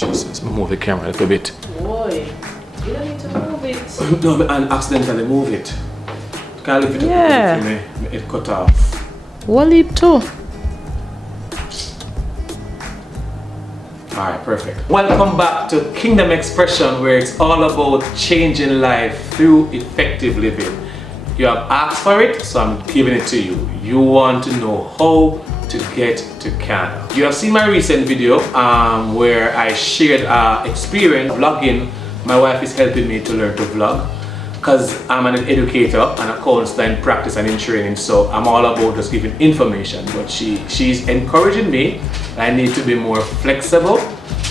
Jesus, move the camera a little bit. Boy, you don't need to move it. No, and accidentally move it. Can't lift it up Yeah. it cut off. Walip too. Alright, perfect. Welcome back to Kingdom Expression, where it's all about changing life through effective living. You have asked for it, so I'm giving it to you. You want to know how to get to Canada. You have seen my recent video where I shared experience vlogging. My wife is helping me to learn to vlog because I'm an educator and a counselor in practice and in training, so I'm all about just giving information. But she's encouraging me. I need to be more flexible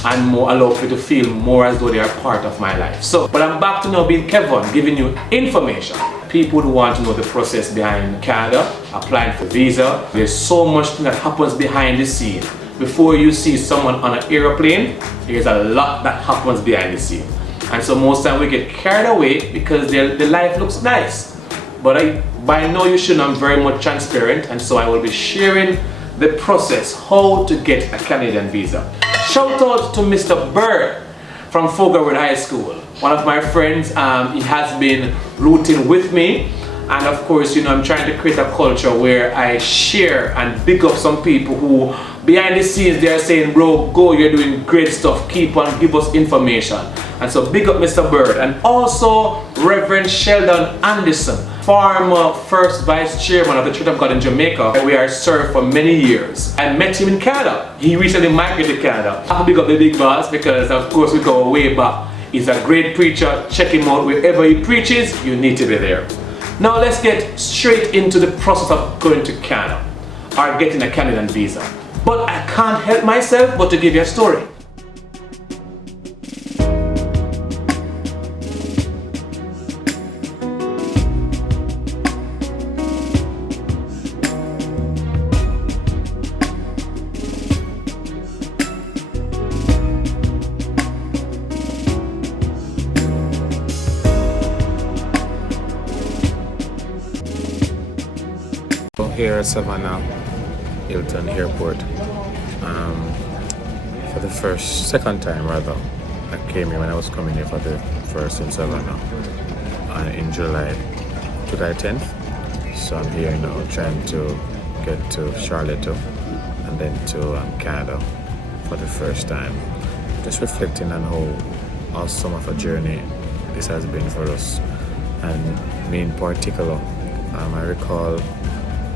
and more allow people to feel more as though they are part of my life. So, but I'm back to now being Kevon, giving you information. People who want to know the process behind Canada, applying for visa. There's so much that happens behind the scene. Before you see someone on an airplane, there's a lot that happens behind the scene. And so most time we get carried away because the life looks nice. But by now you should know I'm very much transparent, and so I will be sharing the process, how to get a Canadian visa. Shout out to Mr. Bird from Fogarwood High School. One of my friends, he has been rooting with me. And of course, you know, I'm trying to create a culture where I share and big up some people who behind the scenes, they're saying, bro, go, you're doing great stuff, keep on, give us information. And so big up Mr. Bird. And also Reverend Sheldon Anderson, former first vice chairman of the Church of God in Jamaica, where we are served for many years. I met him in Canada. He recently migrated to Canada. I big up the big boss because of course we go way back. He's a great preacher. Check him out wherever he preaches. You need to be there. Now let's get straight into the process of going to Canada or getting a Canadian visa. But I can't help myself but to give you a story. Here at Savannah Hilton Airport for the second time rather. I came here when I was coming here for the first in Savannah in July 10th. So I'm here now trying to get to Charlotte and then to Canada for the first time. Just reflecting on how awesome of a journey this has been for us, and me in particular. I recall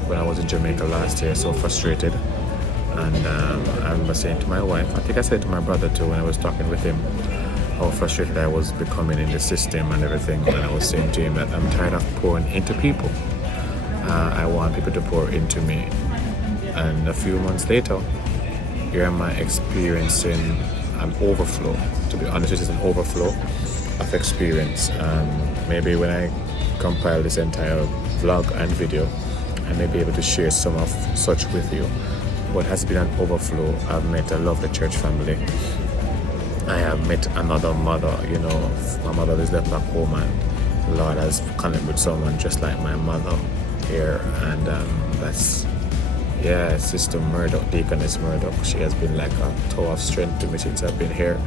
when I was in Jamaica last year, so frustrated, and I remember saying to my wife, I think I said to my brother too when I was talking with him, how frustrated I was becoming in the system and everything, and I was saying to him that I'm tired of pouring into people. I want people to pour into me. And a few months later, here am I experiencing an overflow. To be honest, this is an overflow of experience. Maybe when I compile this entire vlog and video, I may be able to share some of such with you. What has been an overflow. I've met a lovely church family. I have met another mother, you know, my mother is left back home, and Lord has connected with someone just like my mother here. And that's, yeah, Sister Murdoch, Deaconess Murdoch. She has been like a tower of strength to me since I've been here.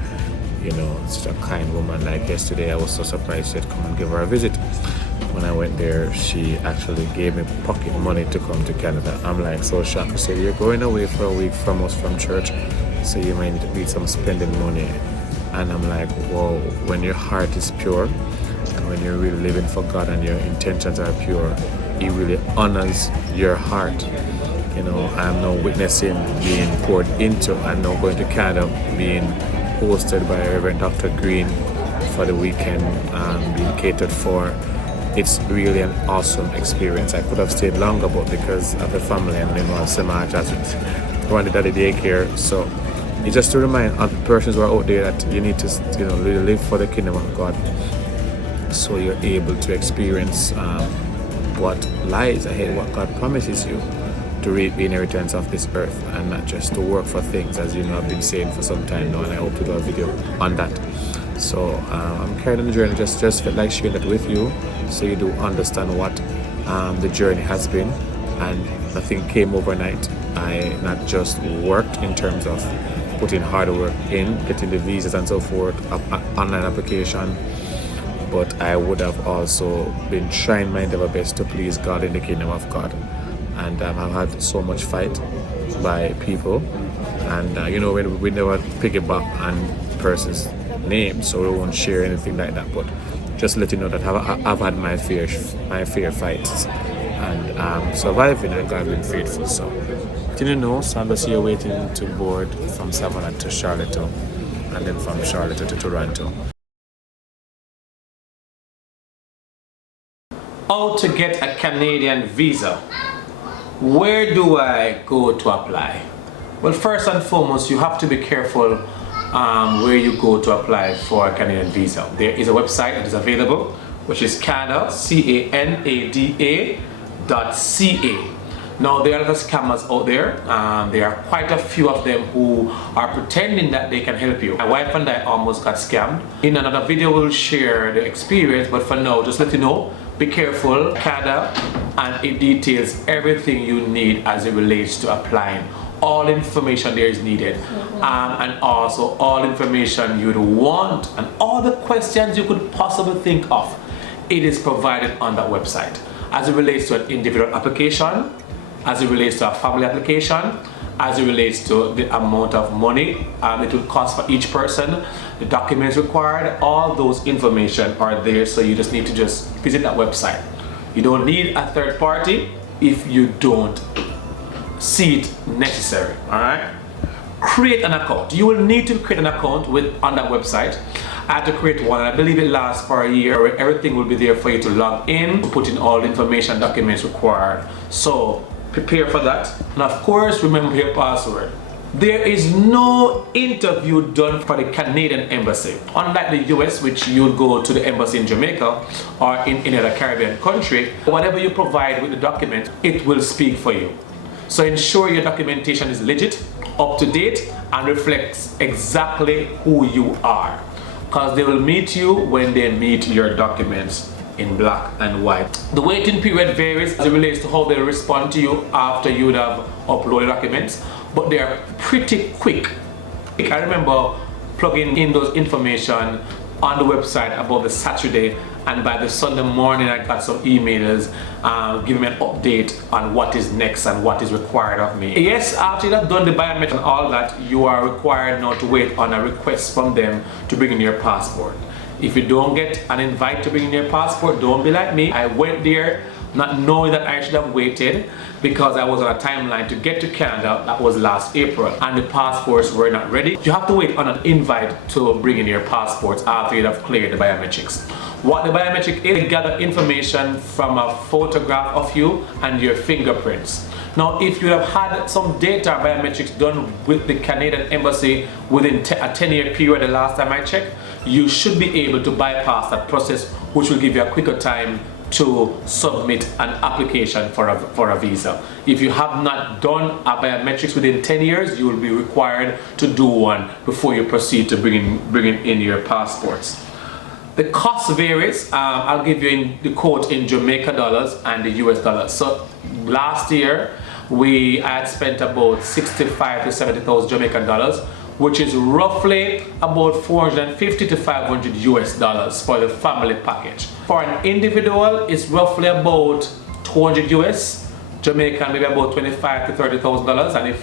You know, such a kind woman. Like yesterday, I was so surprised she had come and give her a visit. When I went there, she actually gave me pocket money to come to Canada. I'm like so shocked. She said, you're going away for a week from us from church, so you might need some spending money. And I'm like, whoa, when your heart is pure and when you're really living for God and your intentions are pure, He really honors your heart. You know, I'm now witnessing being poured into. I'm now going to Canada, being hosted by Reverend Dr. Green for the weekend, being catered for. It's really an awesome experience. I could have stayed longer, but because of the family and Semaj has run the daddy daycare. So it's just to remind other persons who are out there that you need to, you know, really live for the kingdom of God, so you're able to experience what lies ahead, what God promises you, to reap the inheritance of this earth, and not just to work for things, as you know I've been saying for some time now, and I hope to do a video on that. So I'm carrying on the journey, just felt like sharing that with you, so you do understand what the journey has been. And nothing came overnight. I not just worked in terms of put in hard work in getting the visas and so forth, online application. But I would have also been trying my endeavor best to please God in the kingdom of God. And I've had so much fight by people. And we never piggyback on person's name, so we won't share anything like that. But just let you know that I've had my fair fights, and surviving, and God has been faithful. So, didn't know, so I'm just here waiting to board from Savannah to Charlotte, and then from Charlotte to Toronto. How to get a Canadian visa? Where do I go to apply? Well, first and foremost, you have to be careful where you go to apply for a Canadian visa. There is a website that is available, which is Canada, CANADA.ca. Now, there are other scammers out there. There are quite a few of them who are pretending that they can help you. My wife and I almost got scammed. In another video, we'll share the experience, but for now, just let you know, be careful, Canada, and it details everything you need as it relates to applying. All information there is needed, and also all information you'd want, and all the questions you could possibly think of, it is provided on that website. As it relates to an individual application, as it relates to a family application, as it relates to the amount of money it will cost for each person, the documents required, all those information are there, so you just need to just visit that website. You don't need a third party if you don't see it necessary. All right, create an account. You will need to create an account on that website. I had to create one, and I believe it lasts for a year, where everything will be there for you to log in, put in all the information, documents required. So prepare for that, and of course remember your password. There is no interview done for the Canadian embassy. Unlike the US, which you'll go to the embassy in Jamaica or in any other Caribbean country, whatever you provide with the document, it will speak for you. So ensure your documentation is legit, up to date, and reflects exactly who you are, because they will meet you when they meet your documents in black and white. The waiting period varies as it relates to how they respond to you after you would have uploaded documents, but they are pretty quick. I remember plugging in those information on the website about the Saturday, and by the Sunday morning I got some emails giving me an update on what is next and what is required of me. Yes, after you have done the biometric and all that, you are required now to wait on a request from them to bring in your passport. If you don't get an invite to bring in your passport, don't be like me. I went there not knowing that I should have waited, because I was on a timeline to get to Canada. That was last April, and the passports were not ready. You have to wait on an invite to bring in your passports after you have cleared the biometrics. What the biometric is, they gather information from a photograph of you and your fingerprints. Now, if you have had some data biometrics done with the Canadian embassy within a 10-year period, the last time I checked, you should be able to bypass that process, which will give you a quicker time to submit an application for a visa. If you have not done a biometrics within 10 years, you will be required to do one before you proceed to bring in your passports. The cost varies. I'll give you the quote in Jamaica dollars and the US dollars. So last year, I had spent about 65 to 70,000 Jamaican dollars, which is roughly about 450 to 500 US dollars for the family package. For an individual, it's roughly about 200 US, Jamaican maybe about 25 to 30,000 dollars, and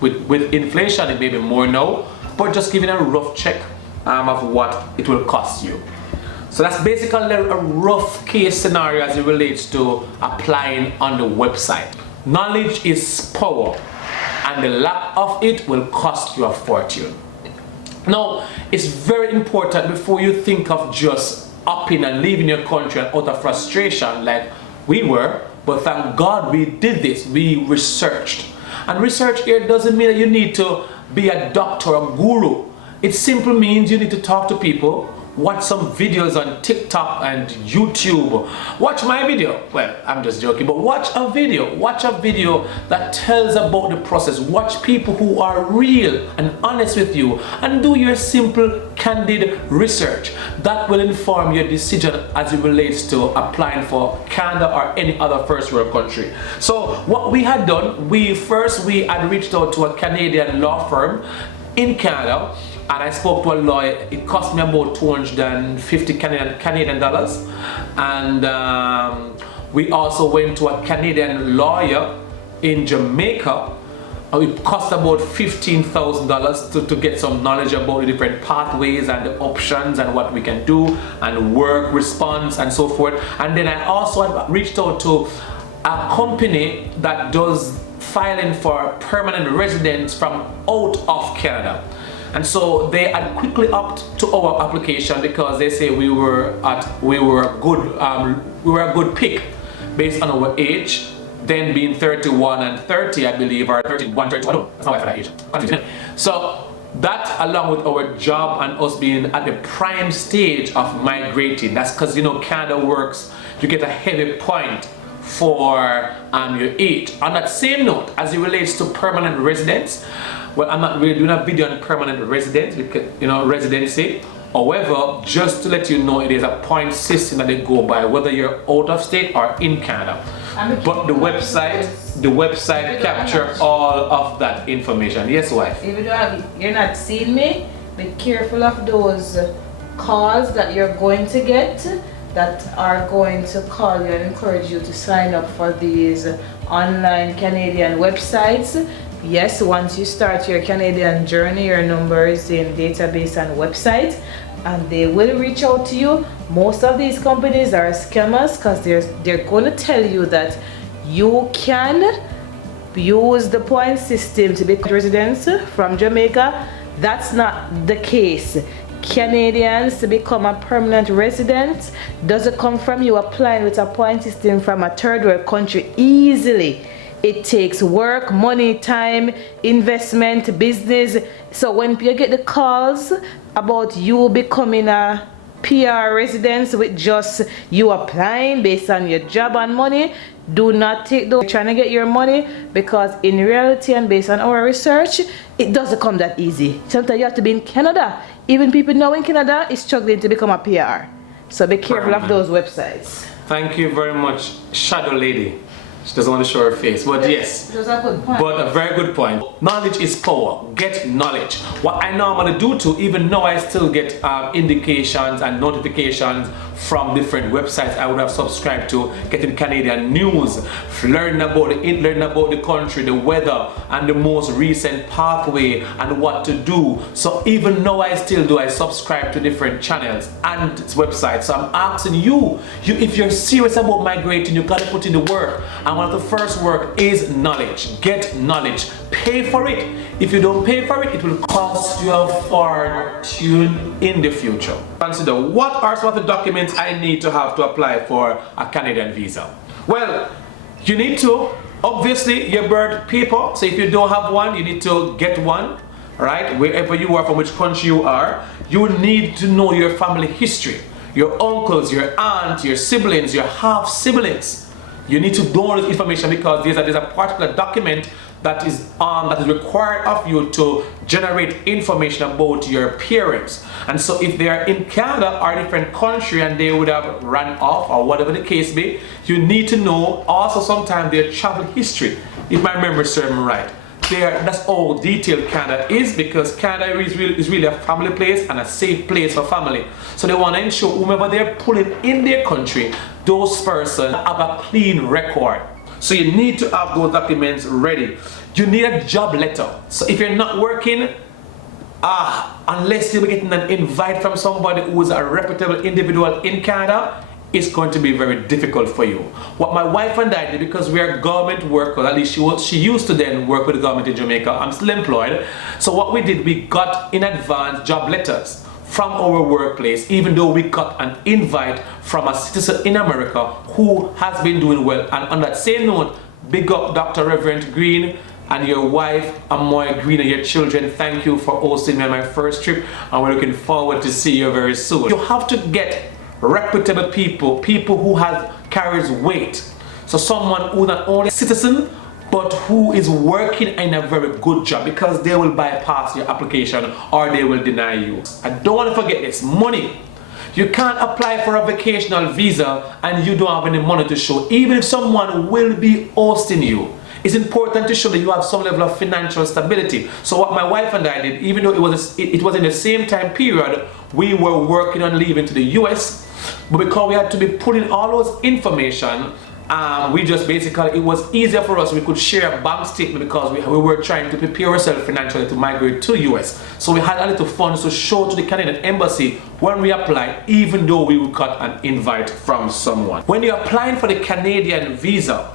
with inflation it may be more now, but just giving a rough check of what it will cost you. So that's basically a rough case scenario as it relates to applying on the website. Knowledge is power, and the lack of it will cost you a fortune. Now, it's very important before you think of just upping and leaving your country out of frustration like we were, but thank God we did this. We researched. And research here doesn't mean that you need to be a doctor or guru. It simply means you need to talk to people, watch some videos on TikTok and YouTube. Watch my video. Well, I'm just joking, but watch a video that tells about the process. Watch people who are real and honest with you, and do your simple, candid research. That will inform your decision as it relates to applying for Canada or any other first world country. So what we had done, we had reached out to a Canadian law firm in Canada, and I spoke to a lawyer. It cost me about $250 Canadian dollars, and we also went to a Canadian lawyer in Jamaica. It cost about $15,000 to get some knowledge about the different pathways and the options and what we can do and work response and so forth. And then I also reached out to a company that does filing for permanent residents from out of Canada. And so they had quickly upped to our application because they say we were a good pick based on our age, then being 31 and 30, I believe, or 31, 32, I don't know, that's my wife at that age. So that, along with our job and us being at the prime stage of migrating, that's because, you know, Canada works, you get a heavy point for your age. On that same note, as it relates to permanent residents, well, I'm not really doing a video on permanent residents, because, you know, residency. However, just to let you know, it is a point system that they go by, whether you're out of state or in Canada. But the website capture all of that information. Yes, wife? Even though you're not seeing me, be careful of those calls that you're going to get that are going to call you and encourage you to sign up for these online Canadian websites. Yes, once you start your Canadian journey, your number is in database and website, and they will reach out to you. Most of these companies are scammers because they're going to tell you that you can use the point system to become residents from Jamaica. That's not the case. Canadians to become a permanent resident doesn't come from you applying with a point system from a third world country easily. It takes work, money, time, investment, business. So when you get the calls about you becoming a PR residence with just you applying based on your job and money, do not take those trying to get your money, because in reality and based on our research, it doesn't come that easy. Sometimes you have to be in Canada. Even people now in Canada is struggling to become a PR. So be careful of those websites. Thank you very much, Shadow Lady. She doesn't want to show her face, but yes. That's a good point. But a very good point. Knowledge is power. Get knowledge. What I know I'm going to do too, even though I still get indications and notifications from different websites I would have subscribed to, getting Canadian news, learning about the country, the weather, and the most recent pathway and what to do. So even though I still do, I subscribe to different channels and websites. So I'm asking you, if you're serious about migrating, you got to put in the work. And one of the first work is knowledge. Get knowledge. Pay for it. If you don't pay for it, it will cost you a fortune in the future. Consider, what are some of the documents I need to have to apply for a Canadian visa? Well, you need to, obviously, your birth paper. So if you don't have one, you need to get one, right? Wherever you are, from which country you are, you need to know your family history. Your uncles, your aunt, your siblings, your half siblings. You need to know this information because there's a particular document that is required of you to generate information about your parents. And so if they are in Canada or a different country and they would have run off or whatever the case be, you need to know also sometimes their travel history, if my memory serves me right. That's how detailed Canada is, because Canada is really a family place and a safe place for family. So they want to ensure whomever they're pulling in their country, those persons have a clean record. So you need to have those documents ready. You need a job letter. So if you're not working, unless you're getting an invite from somebody who is a reputable individual in Canada, it's going to be very difficult for you. What my wife and I did, because we are government workers, at least she used to then work with the government in Jamaica. I'm still employed. So what we did, we got in advance job letters from our workplace, even though we got an invite from a citizen in America who has been doing well. And on that same note, big up Dr. Reverend Green and your wife, Amoy Green, and your children. Thank you for hosting me on my first trip, and we're looking forward to see you very soon. You have to get reputable people who carries weight. So someone who's not only a citizen, but who is working in a very good job, because they will bypass your application or they will deny you. I don't want to forget this, money. You can't apply for a vacational visa and you don't have any money to show, even if someone will be hosting you. It's important to show that you have some level of financial stability. So what my wife and I did, even though it was in the same time period, we were working on leaving to the US, but because we had to be putting all those information, we just basically, it was easier for us. We could share a bank statement because we were trying to prepare ourselves financially to migrate to US. So we had a little funds to show to the Canadian Embassy when we applied, even though we got an invite from someone. When you're applying for the Canadian visa,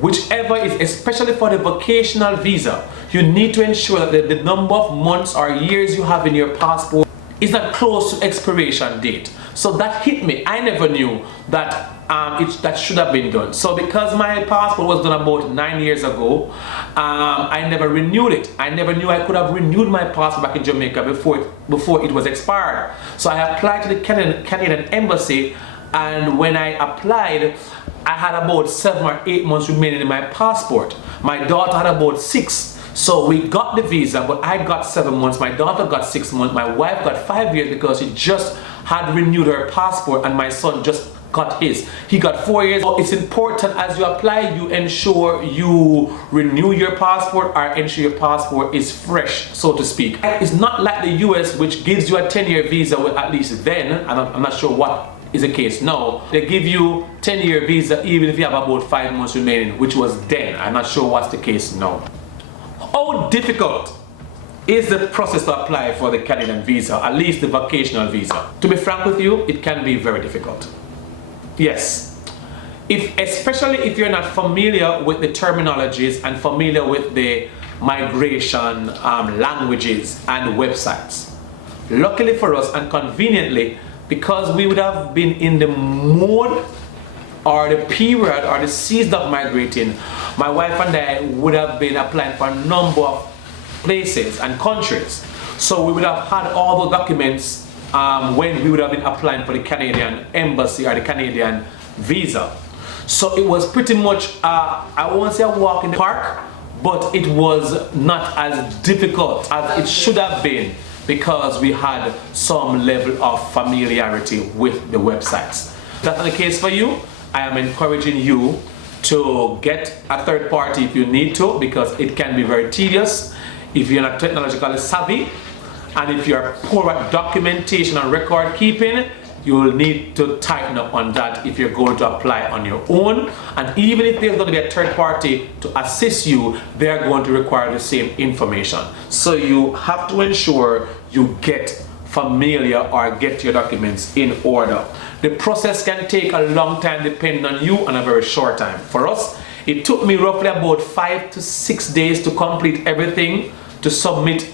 whichever is, especially for the vocational visa, you need to ensure that the number of months or years you have in your passport is not close to expiration date. So that hit me. I never knew that that should have been done. So because my passport was done about 9 years ago, I never renewed it. I never knew I could have renewed my passport back in Jamaica before it was expired. So I applied to the Canadian Embassy, and when I applied, I had about 7 or 8 months remaining in my passport. My daughter had about 6. So we got the visa, but I got 7 months, my daughter got 6 months, my wife got 5 years because she just had renewed her passport, and my son just got his. He got 4 years. So it's important as you apply, you ensure you renew your passport or ensure your passport is fresh, so to speak. It's not like the US, which gives you a 10-year visa, with at least then, and I'm not sure what is the case now. They give you 10-year visa even if you have about 5 months remaining, which was then. I'm not sure what's the case now. How difficult is the process to apply for the Canadian visa, at least the vocational visa? To be frank with you, it can be very difficult. Yes, especially if you're not familiar with the terminologies and familiar with the migration languages and websites. Luckily for us, and conveniently, because we would have been in the mode or the period or the season of migrating, my wife and I would have been applying for a number of places and countries. So we would have had all the documents when we would have been applying for the Canadian Embassy or the Canadian visa. So it was pretty much, I won't say a walk in the park, but it was not as difficult as it should have been because we had some level of familiarity with the websites. If that's not the case for you, I am encouraging you to get a third party if you need to, because it can be very tedious if you're not technologically savvy, and if you're poor at documentation and record keeping, you will need to tighten up on that if you're going to apply on your own. And even if there's going to be a third party to assist you, they're going to require the same information. So you have to ensure you get familiar or get your documents in order. The process can take a long time depending on you and a very short time. For us, it took me roughly about 5 to 6 days to complete everything, to submit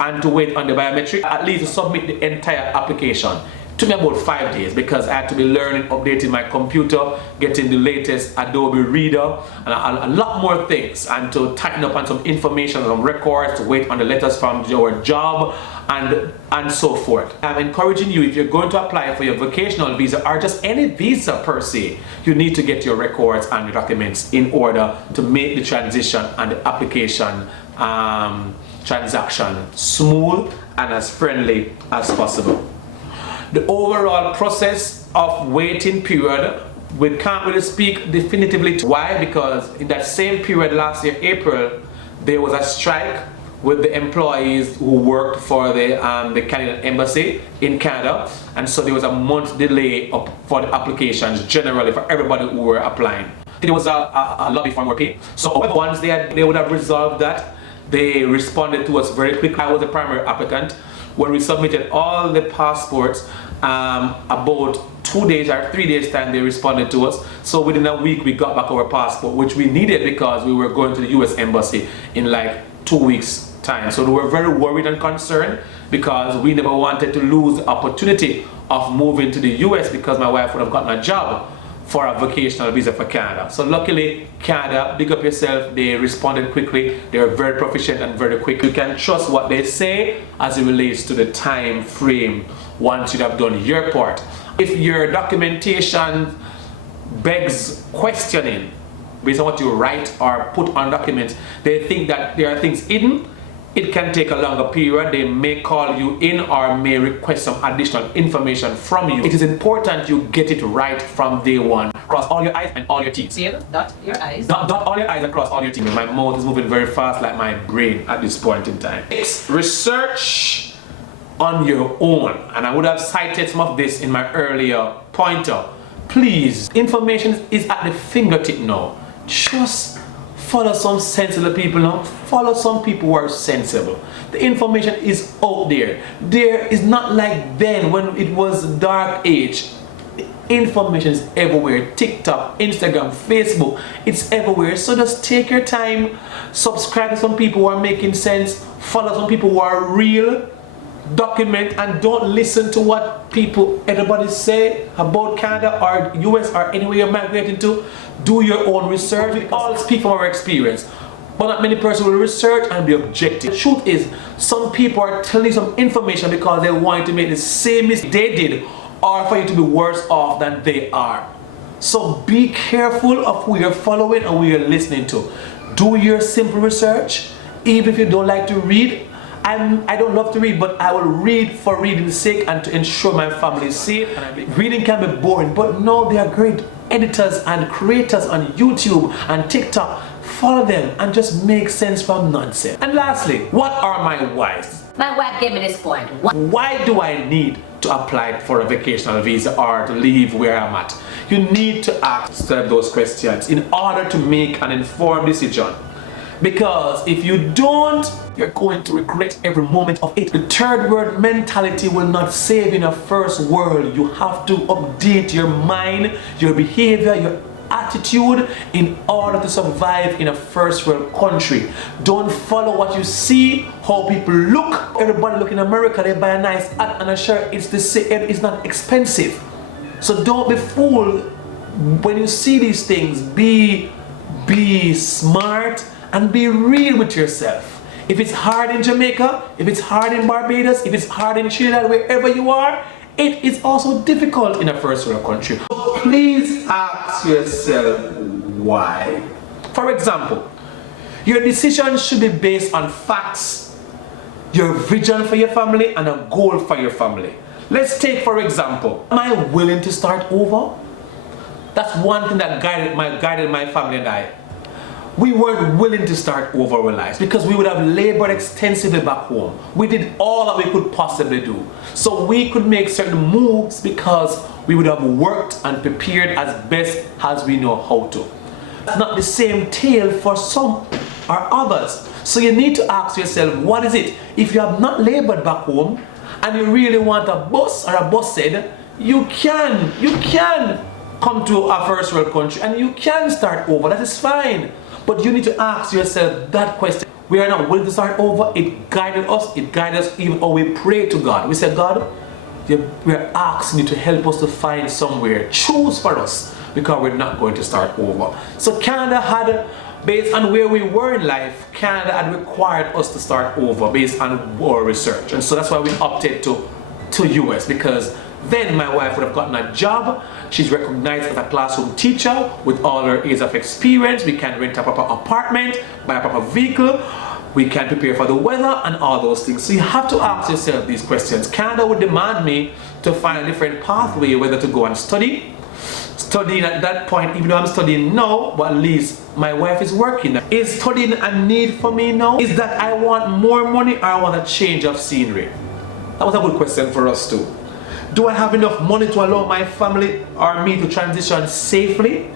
and to wait on the biometric, at least to submit the entire application. It took me about 5 days because I had to be learning, updating my computer, getting the latest Adobe Reader, and a lot more things, and to tighten up on some information, some records, to wait on the letters from your job, and so forth. I'm encouraging you, if you're going to apply for your vocational visa or just any visa per se, you need to get your records and your documents in order to make the transition and the application transaction smooth and as friendly as possible. The overall process of waiting period, we can't really speak definitively to why, because in that same period last year, April, there was a strike with the employees who worked for the Canadian Embassy in Canada, and so there was a month delay for the applications generally for everybody who were applying. There was a lobby for more pay. So once they would have resolved that, they responded to us very quickly. I was the primary applicant. When we submitted all the passports, about 2 days or 3 days time, they responded to us. So within a week, we got back our passport, which we needed because we were going to the US Embassy in like 2 weeks time. So they were very worried and concerned because we never wanted to lose the opportunity of moving to the US because my wife would have gotten a job for a vocational visa for Canada. So luckily, Canada, big up yourself, they responded quickly. They were very proficient and very quick. You can trust what they say as it relates to the time frame once you have done your part. If your documentation begs questioning based on what you write or put on documents, they think that there are things hidden, it can take a longer period. They may call you in or may request some additional information from you. It is important you get it right from day one. Cross all your I's and all your T's. Dot your I's. Dot all your I's and cross all your T's. My mouth is moving very fast like my brain at this point in time. Next, research on your own. And I would have cited some of this in my earlier pointer. Please, information is at the fingertip now. Just follow some sensible people now. Follow some people who are sensible. The information is out there. There is not like then when it was dark age. Information is everywhere. TikTok, Instagram, Facebook, it's everywhere. So just take your time, subscribe to some people who are making sense, follow some people who are real, document, and don't listen to what everybody say about Canada or US or anywhere you're migrating to. Do your own research. We all speak from our experience, but not many persons will research and be objective. The truth is, some people are telling you some information because they want you to make the same mistake they did, or for you to be worse off than they are. So be careful of who you're following and who you're listening to. Do your simple research. Even if you don't like to read, I don't love to read, but I will read for reading's sake and to ensure my family is safe. Reading can be boring, but no, they are great editors and creators on YouTube and TikTok. Follow them and just make sense from nonsense. And lastly, what are my whys? My wife gave me this point. Why do I need to apply for a vacational visa or to leave where I'm at? You need to ask those questions in order to make an informed decision. Because if you don't, you're going to regret every moment of it. The third world mentality will not save in a first world. You have to update your mind, your behavior, your attitude in order to survive in a first world country. Don't follow what you see, how people look. Everybody look in America, they buy a nice hat and a shirt. It's the same, it's not expensive. So don't be fooled when you see these things. Be smart and be real with yourself. If it's hard in Jamaica, if it's hard in Barbados, if it's hard in Trinidad, wherever you are, it is also difficult in a first world country. So please ask yourself why. For example, your decision should be based on facts, your vision for your family, and a goal for your family. Let's take, for example, am I willing to start over? That's one thing that guided my family and I. We weren't willing to start over our lives because we would have labored extensively back home. We did all that we could possibly do. So we could make certain moves because we would have worked and prepared as best as we know how to. That's not the same tale for some or others. So you need to ask yourself, what is it? If you have not labored back home and you really want a bus or a bus said, you can come to a first world country and you can start over. That is fine. But you need to ask yourself that question. We are not willing to start over. It guided us. It guided us even when we pray to God. We said, God, we are asking you to help us to find somewhere. Choose for us because we're not going to start over. So Canada had, based on where we were in life, Canada had required us to start over based on our research. And so that's why we opted to US, because then my wife would have gotten a job. She's recognized as a classroom teacher with all her years of experience. We can rent a proper apartment, buy a proper vehicle. We can prepare for the weather and all those things. So you have to ask yourself these questions. Canada would demand me to find a different pathway, whether to go and study. Studying at that point, even though I'm studying now, but at least my wife is working. Is studying a need for me now? Is that I want more money or I want a change of scenery? That was a good question for us too. Do I have enough money to allow my family or me to transition safely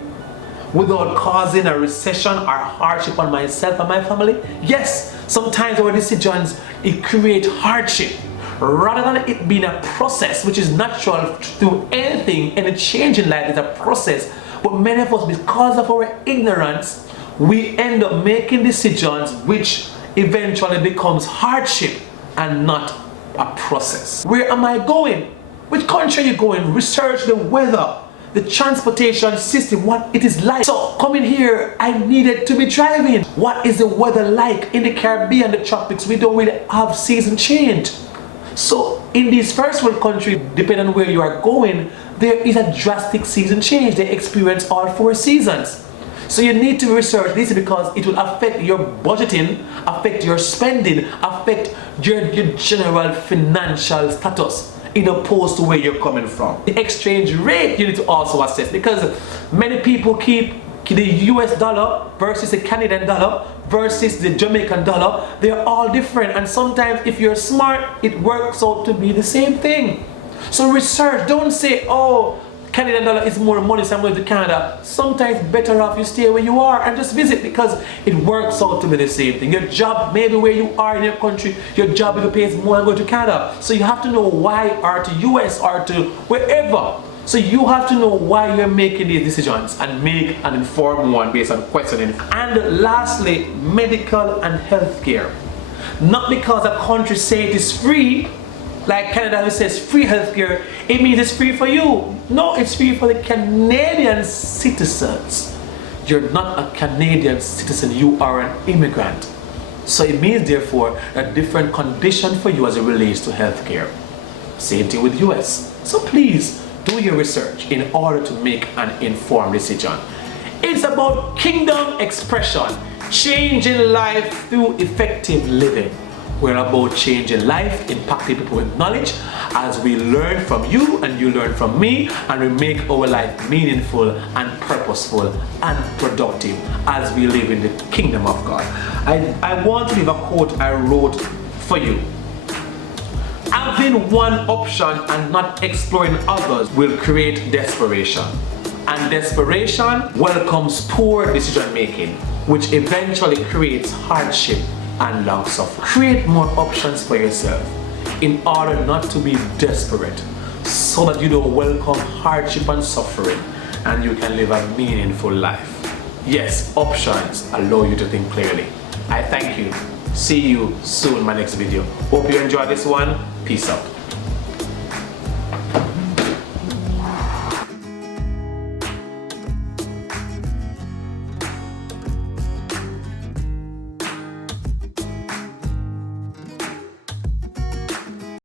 without causing a recession or hardship on myself and my family? Yes, sometimes our decisions, it creates hardship. Rather than it being a process, which is natural to anything, any change in life is a process. But many of us, because of our ignorance, we end up making decisions which eventually becomes hardship and not a process. Where am I going? Which country are you going? Research the weather, the transportation system, what it is like. So coming here, I needed to be driving. What is the weather like in the Caribbean, the tropics? We don't really have season change. So in these first world countries, depending on where you are going, there is a drastic season change. They experience all 4 seasons. So you need to research this because it will affect your budgeting, affect your spending, affect your general financial status in opposed to where you're coming from. The exchange rate you need to also assess, because many people keep the US dollar versus the Canadian dollar versus the Jamaican dollar. They're all different, and sometimes if you're smart, it works out to be the same thing. So research. Don't say, oh, Canadian dollar is more money, so I'm going to Canada. Sometimes better off you stay where you are and just visit, because it works out to be the same thing. Your job, maybe where you are in your country, your job if it pays more than going to Canada. So you have to know why, or to US or to wherever. So you have to know why you're making these decisions and make an informed one based on questioning. And lastly, medical and healthcare. Not because a country says it is free, like Canada who says free healthcare, it means it's free for you. No, it's free for the Canadian citizens. You're not a Canadian citizen, you are an immigrant. So it means therefore a different condition for you as it relates to healthcare. Same thing with US. So please do your research in order to make an informed decision. It's about kingdom expression, changing life through effective living. We're about changing life, impacting people with knowledge as we learn from you and you learn from me, and we make our life meaningful and purposeful and productive as we live in the kingdom of God. I want to leave a quote I wrote for you. Having one option and not exploring others will create desperation. And desperation welcomes poor decision making, which eventually creates hardship and long suffering. Create more options for yourself in order not to be desperate, so that you don't welcome hardship and suffering and you can live a meaningful life. Yes, options allow you to think clearly. I thank you. See you soon in my next video. Hope you enjoyed this one. Peace out.